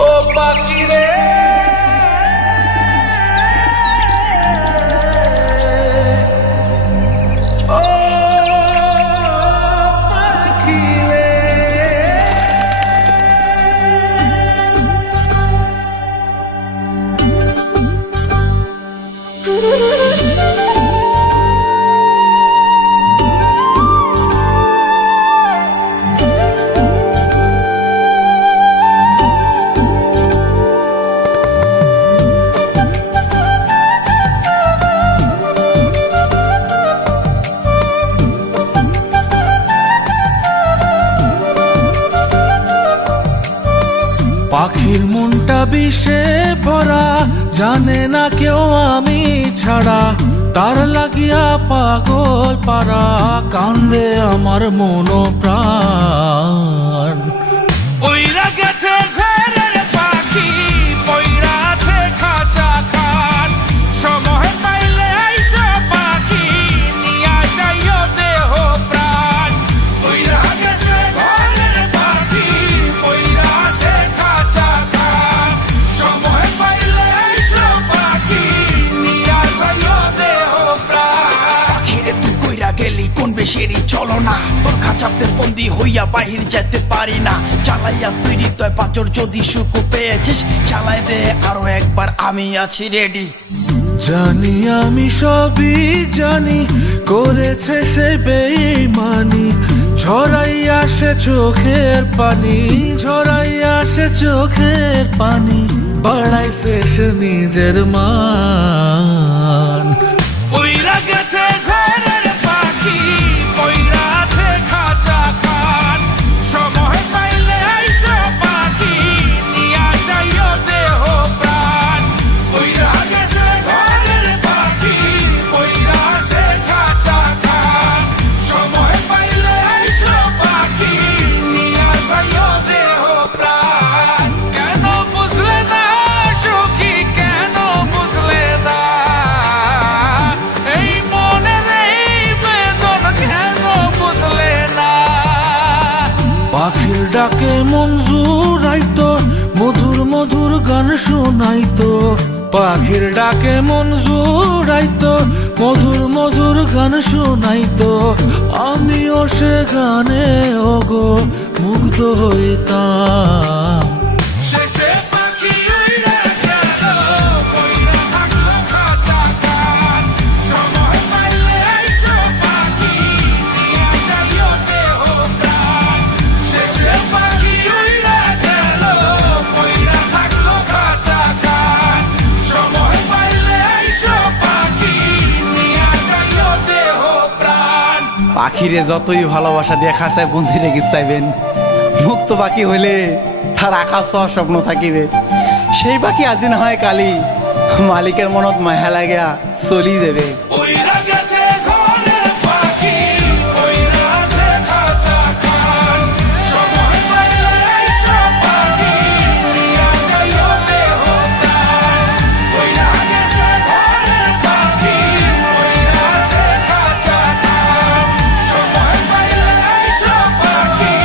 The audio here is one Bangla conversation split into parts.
ও পাখি রে ও পাখি রে পাখির মনটা বিষে ভরা, জানে না কেউ আমি ছাড়া, তার লাগিয়া পাগল পারা, কান্দে আমার মন প্রাণ। ওইরা গেছে ঘরের পাখি, পইরা আছে খাঁচা খান, সময় পাইলে আইসো পাখি, নিয়া যাইও দেহ প্রাণ। ওইরা গেছে ঘরের পাখি, পইরা আছে খাঁচা খান, সময় পাইলে আইসো পাখি, নিয়া যাইও দেহ প্রাণ। পাখিরে তুই কইরা গেলি কোন বেশিরই চলো না, তোর খাঁচাতে বন্দি হইয়া বাহির যেতে পারি না। চালাইয়া তুই হৃদয় পাচর, যদি সুখ পেয়েছিস চালাই দে আরো একবার, আমি আছি রেডি। জানি আমি সবই জানি, করেছে সে বেঈমানি, ঝরাইয়া সে চোখের পানি, ঝরাইয়া সে চোখের পানি, বাড়াইছে সে নিজের মান। ওইরা গেছে ঘরের পাখি, পইরা আছে খাঁচা খান, সময় পাইলে আইসো পাখি, নিয়া যাইও দেহ প্রাণ। ওইরা গেছে ঘরের পাখি, পইরা আছে খাঁচা খান, সময় পাইলে আইসো পাখি, নিয়া যাইও দেহ প্রাণ। কেন বুঝলে না সখী, কেন বুঝলে না এই মনের এই বেদন, কেন বুঝলে না? পাখির ডাকে মন জুড়াইতো, মধুর মধুর গান শোনাইতো, পাখির ডাকে মন জুড়াইতো, মধুর মধুর গান শোনাইতো, আমিও সে গানে ওগো মুগ্ধ হইতাম। শেষে পাখি উইড়া গেল, কইরা থাকলো খাঁচা খান, সময় পাইলে আইসো পাখি, নিয়া যাইও দেহ প্রাণ। শেষে পাখি উইড়া গেল, কইরা থাকলো খাঁচা খান, সময় পাইলে আইসো পাখি, নিয়া যাইও দেহ প্রাণ। পাখিরে যতই ভালোবাসা দিয়ে খাঁচায় বন্দি রেখে চাইবেন, মুক্ত পাখি হইলে তার আকাশ স্বপ্ন থাকিবে। সেই পাখি আজি না হয় কালি, মালিকের মনত মায়া লাগিয়া চলি যাবে। ওইরা গেছে ঘরের পাখি, পইরা আছে খাঁচা খান, সময় পাইলে আইসো পাখি, নিয়া যাইও দেহ প্রাণ। ওইরা গেছে ঘরের পাখি, পইরা আছে খাঁচা খান, সময় পাইলে আইসো পাখি,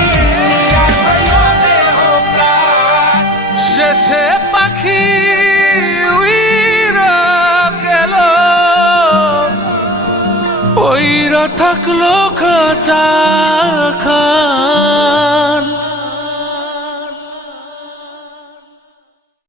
নিয়া যাইও দেহ প্রাণ। শেষে পাখি উইরা গেল, ওইরা থাকলো খাঁচা খান।